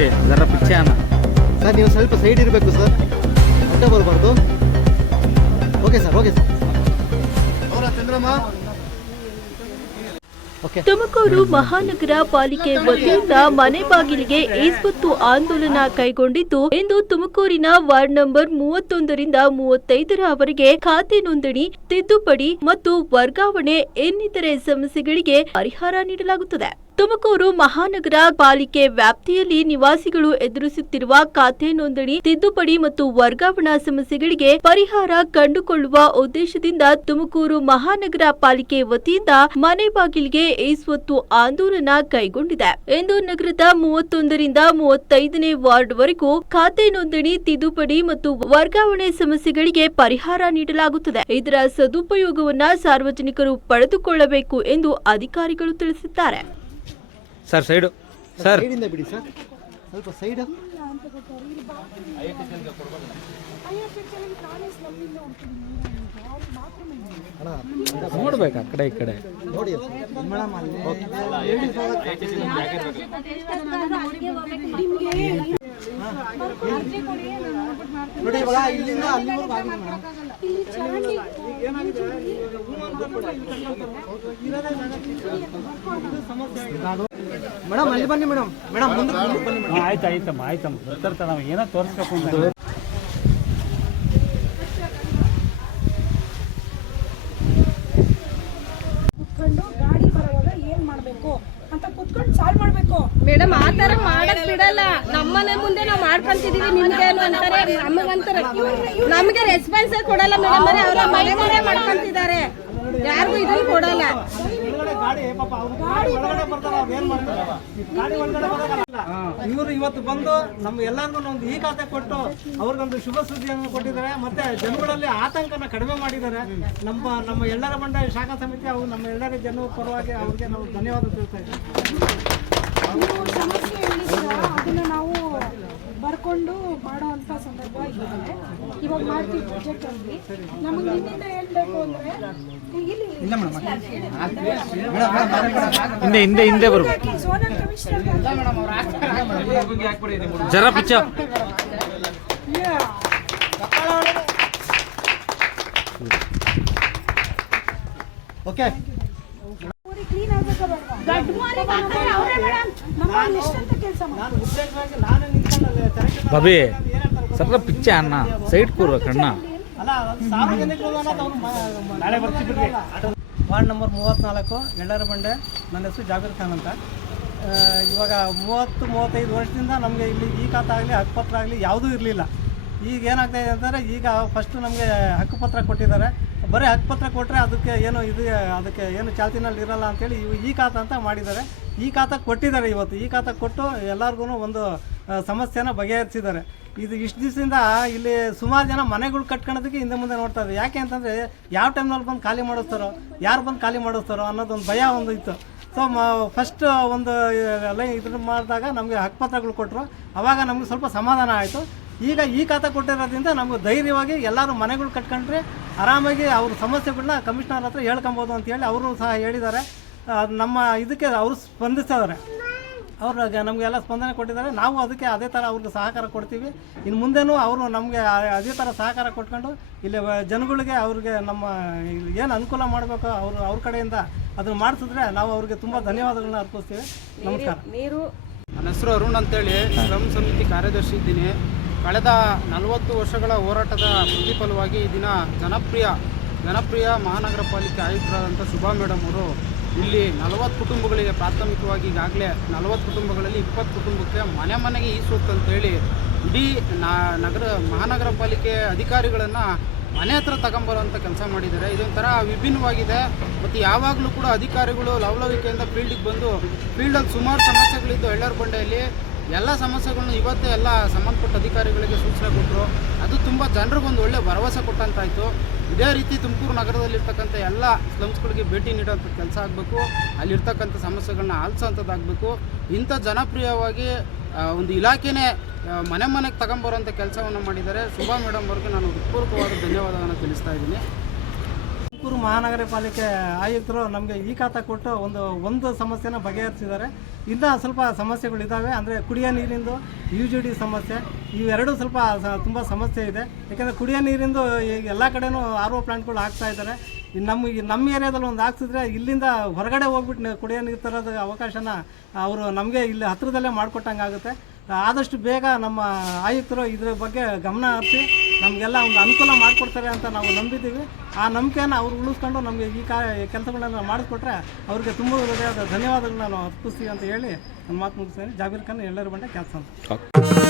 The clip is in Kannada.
ಬಬಿ ಜರ ಪಿಚ್ಚೆ ಅನ್ನ ಸರ್ ನೀವು ಸ್ವಲ್ಪ ಸೈಡ್ ಇರಬೇಕು ಸರ್, ಅಡ್ಡ ಬರಬಾರ್ದು. Okay sir, okay sir. ಅವರ ಚಂದ್ರಮ್ಮ. ತುಮಕೂರು ಮಹಾನಗರ ಪಾಲಿಕೆ ವತಿಯಿಂದ ಮನೆ ಬಾಗಿಲಿಗೆ ಈಸ್ವತ್ತು ಆಂದೋಲನ ಕೈಗೊಂಡಿದ್ದು, ಇಂದು ತುಮಕೂರಿನ ವಾರ್ಡ್ ನಂಬರ್ 31ರಿಂದ 35ರವರೆಗೆ ಖಾತೆ ನೋಂದಣಿ, ತಿದ್ದುಪಡಿ ಮತ್ತು ವರ್ಗಾವಣೆ ಇನ್ನಿತರೆ ಸಮಸ್ಯೆಗಳಿಗೆ ಪರಿಹಾರ ನೀಡಲಾಗುತ್ತದೆ. ತುಮಕೂರು ಮಹಾನಗರ ಪಾಲಿಕೆ ವ್ಯಾಪ್ತಿಯಲ್ಲಿ ನಿವಾಸಿಗಳು ಎದುರಿಸುತ್ತಿರುವ ಖಾತೆ ನೋಂದಣಿ, ತಿದ್ದುಪಡಿ ಮತ್ತು ವರ್ಗಾವಣಾ ಸಮಸ್ಯೆಗಳಿಗೆ ಪರಿಹಾರ ಕಂಡುಕೊಳ್ಳುವ ಉದ್ದೇಶದಿಂದ ತುಮಕೂರು ಮಹಾನಗರ ಪಾಲಿಕೆ ವತಿಯಿಂದ ಮನೆ ಬಾಗಿಲಿಗೆ ಈಸ್ವತ್ತು ಆಂದೋಲನ ಕೈಗೊಂಡಿದೆ. ಇಂದು ನಗರದ 31ರಿಂದ 35ನೇ ವಾರ್ಡ್ವರೆಗೂ ಖಾತೆ ನೋಂದಣಿ, ತಿದ್ದುಪಡಿ ಮತ್ತು ವರ್ಗಾವಣೆ ಸಮಸ್ಯೆಗಳಿಗೆ ಪರಿಹಾರ ನೀಡಲಾಗುತ್ತದೆ. ಇದರ ಸದುಪಯೋಗವನ್ನ ಸಾರ್ವಜನಿಕರು ಪಡೆದುಕೊಳ್ಳಬೇಕು ಎಂದು ಅಧಿಕಾರಿಗಳು ತಿಳಿಸಿದ್ದಾರೆ. ಸರ್ ಸೈಡು ಸರ್ ಸೈಡಿಂದ ಬಿಡಿ ಸರ್, ಸ್ವಲ್ಪ ಸೈಡ್. ನೋಡ್ಬೇಕು ಆ ಕಡೆ ಈ ಕಡೆ ನೋಡಿ ಮೇಡಮ್, ನೋಡಿ ಇವಾಗ ಇಲ್ಲಿಂದ ಅಲ್ಲಿವರೆಗೂ ಆಗಿದೆ ಮೇಡಮ್. ಅಲ್ಲಿ ಬನ್ನಿ ಮೇಡಮ್, ಮೇಡಮ್ ಮುಂದೆ ಬನ್ನಿ ಮೇಡಮ್. ಆಯ್ತಮ್ಮ ಬರ್ತಾರೆ, ನಾವು ಏನೋ ತೋರಿಸ್ಬೇಕು ಅಂತ. ಗಾಡಿ ಬರುವಾಗ ಏನ್ ಮಾಡ್ಬೇಕು ಅಂತ ಕುತ್ಕೊಂಡು ಸಾಲ್ವ್ ಮಾಡ್ಬೇಕು ಮೇಡಮ್. ಆ ತರ ಮಾಡಕ್ ಬಿಡಲ್ಲ. ನಮ್ಮನೆ ಮುಂದೆ ನಾವು ಮಾಡ್ಕೊಂತಿದೀವಿ, ನಿಮ್ಗೇನು ಅಂತಾರೆ, ನಮಗಂತಾರೆ. ನಮ್ಗೆ ರೆಸ್ಪಾನ್ಸ್ ಕೊಡಲ್ಲ ಮೇಡಮ್. ಅವರ ಮನೆ ಮನೆ ಮಾಡ್ಕೊಂತಿದ್ದಾರೆ, ಯಾರಿಗೂ ಇದನ್ನು ಕೊಡಲ್ಲ. ಇವರು ಇವತ್ತು ಬಂದು ನಮ್ಮ ಎಲ್ಲರಿಗೂ ಒಂದು ಈ ಖಾತೆ ಕೊಟ್ಟು ಅವ್ರಿಗೊಂದು ಶುಭ ಸುದ್ದಿಯನ್ನು ಕೊಟ್ಟಿದ್ದಾರೆ. ಮತ್ತೆ ಜನಗಳಲ್ಲಿ ಆತಂಕನ ಕಡಿಮೆ ಮಾಡಿದ್ದಾರೆ. ನಮ್ಮ ಎಲ್ಲರ ಬಂಡ ಶಾಖಾ ಸಮಿತಿ ಅವರು ನಮ್ಮ ಎಲ್ಲರ ಜನರ ಪರವಾಗಿ ಅವ್ರಿಗೆ ನಾವು ಧನ್ಯವಾದ ತಿಳಿಸ್ತಾ ಇದ್ದೀವಿ. ಸಮಸ್ಯೆ ಹೇಳಿದ್ರೆ ಅದನ್ನ ನಾವು ಬರ್ಕೊಂಡು ಮಾಡುವಂತ ಸಂದರ್ಭ ಇದೆ. ಇವಾಗ ಮಾಡ್ತೀವಿ ಬಜೆಟ್ ಅಲ್ಲಿ. ನಮಗೆ ನಿನ್ನಿಂದ ಹೇಳ್ಬೇಕು ಅಂದ್ರೆ ಹಿಂದೆ ಬರ್ಬೇಕು. ಸೋನಲ್ ಕಮಿಷನರ್ ಜರ ಪಿಚ್ಚ. ಓಕೆ, ಕ್ಲೀನ್ ಆಗ್ಬೇಕಾ ಕೆಲಸ ನಾನು ಉದ್ದೇಶವಾಗಿ ನಾನು ನಿಂತ್ಕೊಂಡು ಬಬಿ ಸರ ಪಿಚ್ಚೆ ಅನ್ನ ಸೈಡ್ ಕೂರು ಕಣ್ಣ. ಅಲ್ಲ, ಸಾರ್ವಜನಿಕರು ಅನ್ನೋದು ಅವ್ರು ನಾಳೆ ಬರ್ತಿಬಿಡ್ರಿ. ವಾರ್ಡ್ ನಂಬರ್ 34 ಎಳ್ಳರ ಬಂಡೆ. ನನ್ನ ಹೆಸರು ಜಾಬೀರ್ ಖಾನ್ ಅಂತ. ಇವಾಗ 30-35 ವರ್ಷದಿಂದ ನಮಗೆ ಇಲ್ಲಿ ಈ ಖಾತೆ ಆಗಲಿ ಹಕ್ಕುಪತ್ರ ಆಗಲಿ ಯಾವುದೂ ಇರಲಿಲ್ಲ. ಈಗ ಏನಾಗ್ತಾಯಿದೆ ಅಂತಂದರೆ, ಈಗ ಫಸ್ಟು ನಮಗೆ ಹಕ್ಕುಪತ್ರ ಕೊಟ್ಟಿದ್ದಾರೆ. ಬರೀ ಹಕ್ಕುಪತ್ರ ಕೊಟ್ಟರೆ ಅದಕ್ಕೆ ಏನು ಚಾಲ್ತಿನಲ್ಲಿ ಇರಲ್ಲ ಅಂತೇಳಿ ಈ ಖಾತೆ ಅಂತ ಮಾಡಿದ್ದಾರೆ. ಈ ಖಾತೆ ಕೊಟ್ಟಿದ್ದಾರೆ. ಇವತ್ತು ಈ ಖಾತೆ ಕೊಟ್ಟು ಎಲ್ಲರಿಗೂ ಒಂದು ಸಮಸ್ಯೆನ ಬಗೆಹರಿಸಿದ್ದಾರೆ. ಇದು ಇಷ್ಟು ದಿವಸದಿಂದ ಇಲ್ಲಿ ಸುಮಾರು ಜನ ಮನೆಗಳು ಕಟ್ಕೊಳ್ಳೋದಕ್ಕೆ ಹಿಂದೆ ಮುಂದೆ ನೋಡ್ತಾ ಇದ್ದಾರೆ. ಯಾಕೆ ಅಂತಂದರೆ ಯಾವ ಟೈಮ್ನಲ್ಲಿ ಬಂದು ಖಾಲಿ ಮಾಡಿಸ್ತಾರೋ, ಯಾರು ಬಂದು ಖಾಲಿ ಮಾಡಿಸ್ತಾರೋ ಅನ್ನೋದೊಂದು ಭಯ ಒಂದು ಇತ್ತು. ಸೊ ಫಸ್ಟ್ ಒಂದು ಇದನ್ನು ಮಾಡಿದಾಗ ನಮಗೆ ಹಕ್ಕುಪತ್ರಗಳು ಕೊಟ್ಟರು. ಆವಾಗ ನಮಗೆ ಸ್ವಲ್ಪ ಸಮಾಧಾನ ಆಯಿತು. ಈಗ ಈ ಖಾತೆ ಕೊಟ್ಟಿರೋದ್ರಿಂದ ನಮಗೆ ಧೈರ್ಯವಾಗಿ ಎಲ್ಲರೂ ಮನೆಗಳು ಕಟ್ಕೊಂಡ್ರೆ ಆರಾಮಾಗಿ ಅವ್ರ ಸಮಸ್ಯೆಗಳನ್ನ ಕಮಿಷನರ್ ಹತ್ರ ಹೇಳ್ಕೊಬೋದು ಅಂತೇಳಿ ಅವರು ಸಹ ಹೇಳಿದ್ದಾರೆ. ನಮ್ಮ ಇದಕ್ಕೆ ಅವರು ಸ್ಪಂದಿಸ್ತಿದ್ದಾರೆ. ಅವ್ರಿಗೆ ನಮಗೆಲ್ಲ ಸ್ಪಂದನೆ ಕೊಟ್ಟಿದ್ದಾರೆ. ನಾವು ಅದಕ್ಕೆ ಅದೇ ಥರ ಅವ್ರಿಗೆ ಸಹಕಾರ ಕೊಡ್ತೀವಿ. ಇನ್ನು ಮುಂದೆನೂ ಅವರು ನಮಗೆ ಅದೇ ಥರ ಸಹಕಾರ ಕೊಟ್ಕೊಂಡು ಇಲ್ಲಿ ಜನಗಳಿಗೆ ಅವ್ರಿಗೆ ನಮ್ಮ ಏನು ಅನುಕೂಲ ಮಾಡಬೇಕು ಅವ್ರ ಕಡೆಯಿಂದ ಅದನ್ನು ಮಾಡಿಸಿದ್ರೆ ನಾವು ಅವ್ರಿಗೆ ತುಂಬ ಧನ್ಯವಾದಗಳನ್ನ ಅರ್ಪಿಸ್ತೀವಿ. ನಮಸ್ಕಾರ. ನನ್ನ ಹೆಸರು ಅರುಣ್ ಅಂತೇಳಿ ಶ್ರಮ ಸಮಿತಿ ಕಾರ್ಯದರ್ಶಿ ಇದ್ದೀನಿ. ಕಳೆದ 40 ವರ್ಷಗಳ ಹೋರಾಟದ ಪ್ರತಿಫಲವಾಗಿ ಈ ದಿನ ಜನಪ್ರಿಯ ಮಹಾನಗರ ಪಾಲಿಕೆ ಆಯುಕ್ತರಾದಂಥ ಶುಭಾ ಮೇಡಮ್ ಅವರು ಇಲ್ಲಿ 40 ಕುಟುಂಬಗಳಿಗೆ ಪ್ರಾಥಮಿಕವಾಗಿ ಈಗಾಗಲೇ 40 ಕುಟುಂಬಗಳಲ್ಲಿ 20 ಕುಟುಂಬಕ್ಕೆ ಮನೆಗೆ ಈಸ್ವತ್ತು ಅಂತೇಳಿ ಇಡೀ ಮಹಾನಗರ ಪಾಲಿಕೆ ಅಧಿಕಾರಿಗಳನ್ನು ಮನೆ ಹತ್ರ ತಗೊಂಬರೋಂಥ ಕೆಲಸ ಮಾಡಿದ್ದಾರೆ. ಇದೊಂಥರ ವಿಭಿನ್ನವಾಗಿದೆ. ಮತ್ತು ಯಾವಾಗಲೂ ಕೂಡ ಅಧಿಕಾರಿಗಳು ಲವಲವಿಕೆಯಿಂದ ಫೀಲ್ಡಿಗೆ ಬಂದು ಫೀಲ್ಡಲ್ಲಿ ಸುಮಾರು ಸಮಸ್ಯೆಗಳಿದ್ದು ಎಳ್ಳರ ಬಂಡೆಯಲ್ಲಿ ಎಲ್ಲ ಸಮಸ್ಯೆಗಳನ್ನ ಇವತ್ತೇ ಎಲ್ಲ ಸಂಬಂಧಪಟ್ಟ ಅಧಿಕಾರಿಗಳಿಗೆ ಸೂಚನೆ ಕೊಟ್ಟರು. ಅದು ತುಂಬ ಜನರಿಗೊಂದು ಒಳ್ಳೆ ಭರವಸೆ ಕೊಟ್ಟಂತಾಯಿತು. ಇದೇ ರೀತಿ ತುಮಕೂರು ನಗರದಲ್ಲಿರ್ತಕ್ಕಂಥ ಎಲ್ಲ ಸ್ಲಮ್ಸ್ಗಳಿಗೆ ಭೇಟಿ ನೀಡೋಂಥ ಕೆಲಸ ಆಗಬೇಕು. ಅಲ್ಲಿರ್ತಕ್ಕಂಥ ಸಮಸ್ಯೆಗಳನ್ನ ಆಲಿಸೋಂಥದ್ದಾಗಬೇಕು. ಇಂಥ ಜನಪ್ರಿಯವಾಗಿ ಒಂದು ಇಲಾಖೆನೇ ಮನೆಗೆ ತಗೊಂಬರೋಂಥ ಕೆಲಸವನ್ನು ಮಾಡಿದ್ದಾರೆ. ಶುಭಾ ಮೇಡಮ್ ಅವ್ರಿಗೆ ನಾನು ಹೃತ್ಪೂರ್ವಕವಾದ ಧನ್ಯವಾದವನ್ನು ತಿಳಿಸ್ತಾ ಇದ್ದೀನಿ. ತುಮಕೂರು ಮಹಾನಗರ ಪಾಲಿಕೆ ಆಯುಕ್ತರು ನಮಗೆ ಈ ಖಾತಾ ಕೊಟ್ಟು ಒಂದು ಸಮಸ್ಯೆನ ಬಗೆಹರಿಸಿದ್ದಾರೆ. ಇನ್ನೂ ಸ್ವಲ್ಪ ಸಮಸ್ಯೆಗಳಿದ್ದಾವೆ. ಅಂದರೆ ಕುಡಿಯೋ ನೀರಿಂದು UGD ಸಮಸ್ಯೆ, ಇವೆರಡೂ ಸ್ವಲ್ಪ ತುಂಬ ಸಮಸ್ಯೆ ಇದೆ. ಯಾಕೆಂದರೆ ಕುಡಿಯೋ ನೀರಿಂದು ಈಗ ಎಲ್ಲ ಕಡೆನೂ RO ಪ್ಲಾಂಟ್ಗಳು ಹಾಕ್ತಾ ಇದ್ದಾರೆ. ನಮ್ಮ ಏರಿಯಾದಲ್ಲಿ ಒಂದು ಹಾಕ್ಸಿದ್ರೆ ಇಲ್ಲಿಂದ ಹೊರಗಡೆ ಹೋಗ್ಬಿಟ್ಟು ಕುಡಿಯೋ ನೀರು ತರೋದು ಅವಕಾಶನ ಅವರು ನಮಗೆ ಇಲ್ಲಿ ಹತ್ತಿರದಲ್ಲೇ ಮಾಡಿಕೊಟ್ಟಂಗೆ ಆಗುತ್ತೆ. ಆದಷ್ಟು ಬೇಗ ನಮ್ಮ ಆಯುಕ್ತರು ಇದ್ರ ಬಗ್ಗೆ ಗಮನ ಹರಿಸಿ ನಮಗೆಲ್ಲ ಒಂದು ಅನುಕೂಲ ಮಾಡಿಕೊಡ್ತಾರೆ ಅಂತ ನಾವು ನಂಬಿದ್ದೀವಿ. ಆ ನಂಬಿಕೆಯನ್ನು ಅವ್ರು ಉಳಿಸ್ಕೊಂಡು ನಮಗೆ ಈ ಕೆಲಸಗಳನ್ನ ಮಾಡಿಸ್ಕೊಟ್ರೆ ಅವ್ರಿಗೆ ತುಂಬ ಹೃದಯದ ಧನ್ಯವಾದಗಳನ್ನ ನಾವು ಅರ್ಪಿಸ್ತೀವಿ ಅಂತ ಹೇಳಿ ನನ್ನ ಮಾತು ಮುಗಿಸ್ತೀನಿ. ಜಾಬೀರ್ ಖಾನ್, ಎಳ್ಳರ ಬಂಡೆ, ಕ್ಯಾತ್ಸ್ ಅಂತ.